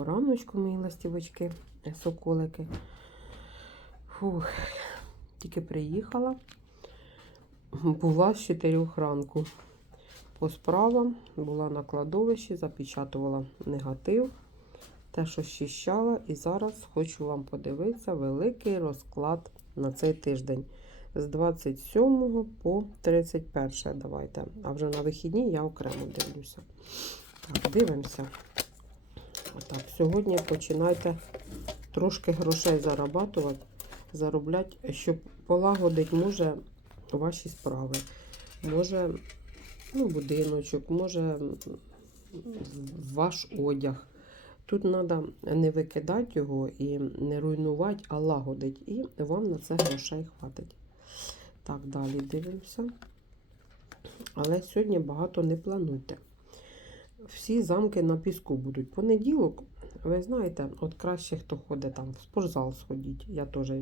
Раночку, мої ластівочки, соколики. Фух, тільки приїхала. Була з 4 ранку. По справам була на кладовищі, запечатувала негатив, те, що щищала. І зараз хочу вам подивитися великий розклад на цей тиждень. З 27 по 31. Давайте. А вже на вихідні я окремо дивлюся. Так, дивимося. Так, сьогодні починайте трошки грошей зарабатувати, заробляти, щоб полагодити може ваші справи. Може, ну, будиночок, може ваш одяг. Тут треба не викидати його і не руйнувати, а лагодити. І вам на це грошей хватить. Так, далі дивимося. Але сьогодні багато не плануйте всі замки на піску будуть. Понеділок, ви знаєте, от краще хто ходить там в спортзал сходіть. Я теж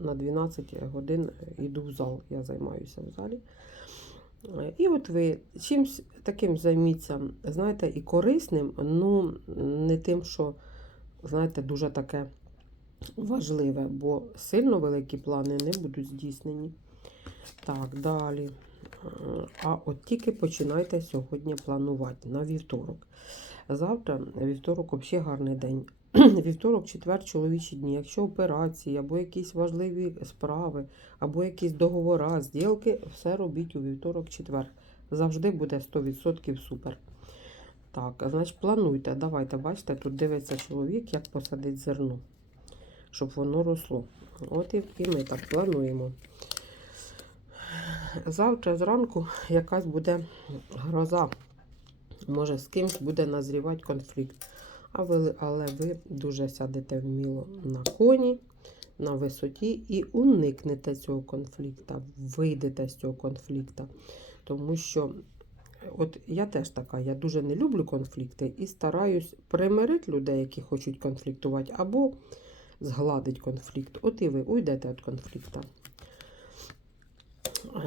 на 12 годин йду в зал, я займаюся в залі. І от ви чимось таким займіться, знаєте, і корисним, ну не тим, що, знаєте, дуже таке важливе, бо сильно великі плани не будуть здійснені. Так, далі. А от тільки починайте сьогодні планувати на вівторок. Завтра, вівторок, взагалі гарний день. Вівторок, четвер, чоловічі дні. Якщо операції, або якісь важливі справи, або якісь договори, зділки, все робіть у вівторок, четвер. Завжди буде 100% супер. Так, значить, плануйте. Давайте, бачите, тут дивиться чоловік, як посадить зерно, щоб воно росло. От і ми так плануємо. Завтра зранку якась буде гроза. Може, з кимсь буде назрівати конфлікт. А ви, але ви дуже сядете вміло на коні, на висоті і уникнете цього конфлікту, вийдете з цього конфлікту. Тому що от я теж така, я дуже не люблю конфлікти і стараюсь примирити людей, які хочуть конфліктувати, або згладити конфлікт. От і ви уйдете від конфлікту.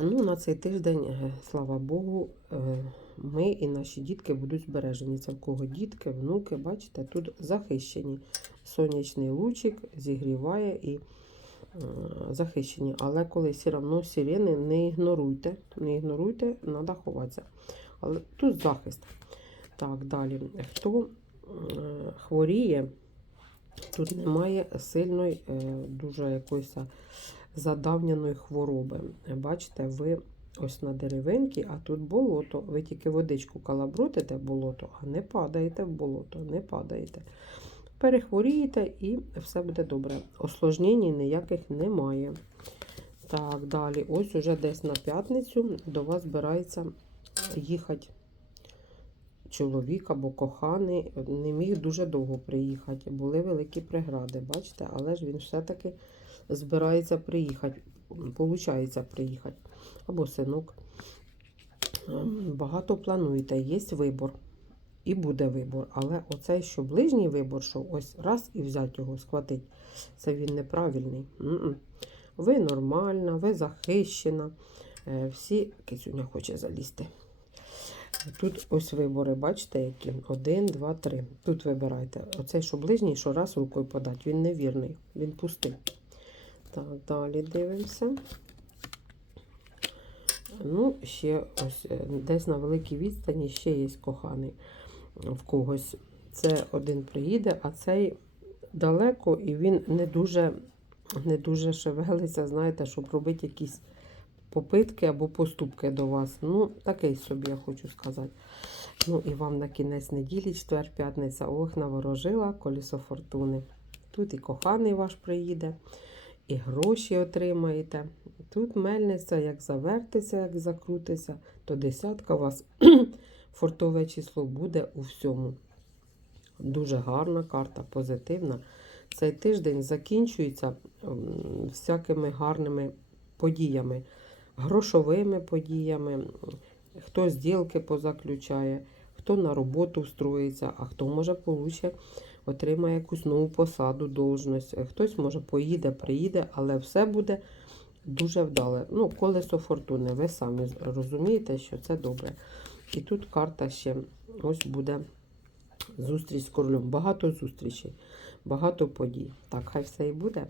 Ну, на цей тиждень, е, слава Богу, е, ми і наші дітки будуть збережені. Це в кого дітки, внуки, бачите, тут захищені. Сонячний лучик зігріває і е, захищені. Але коли все одно сирени, не ігноруйте. Не ігноруйте, треба ховатися. Але тут захист. Так, далі. Хто е, хворіє, тут немає сильної, е, дуже якоїсь задавненої хвороби. Бачите, ви ось на деревинці, а тут болото. Ви тільки водичку калабрутите в болото, а не падаєте в болото, не падаєте. Перехворієте і все буде добре. Осложнень ніяких немає. Так, далі, ось уже десь на п'ятницю до вас збирається їхати чоловік або коханий. Не міг дуже довго приїхати. Були великі прегради, бачите, але ж він все-таки збирається приїхати, получається приїхати. Або синок. Ем, Багато плануєте, є вибор. І буде вибор. Але оцей, що ближній вибор, що ось раз і взяти його, схватить, це він неправильний. М-м. Ви нормальна, ви захищена. Е, Всі кицюня хоче залізти. Тут ось вибори, бачите, які? Один, два, три. Тут вибирайте. Оцей, що ближній, що раз рукою подати, він невірний, він пустий. Так, далі дивимося. Ну, ще ось е, десь на великій відстані ще є коханий в когось. Це один приїде, а цей далеко і він не дуже, не дуже шевелиться, знаєте, щоб робити якісь попитки або поступки до вас. Ну, такий собі, я хочу сказати. Ну, і вам на кінець неділі, четвер, п'ятниця, ох, наворожила колесо фортуни. Тут і коханий ваш приїде, і гроші отримаєте. Тут мельниця, як завертиться, як закрутиться, то десятка у вас фортове число буде у всьому. Дуже гарна карта, позитивна. Цей тиждень закінчується всякими гарними подіями, грошовими подіями. Хто зділки позаключає, хто на роботу встроїться, а хто може получе, отримає якусь нову посаду, должність. Хтось може поїде, приїде, але все буде дуже вдале. Ну, колесо фортуни. Ви самі розумієте, що це добре. І тут карта ще ось буде Зустріч з королем. Багато зустрічей, багато подій. Так, хай все і буде.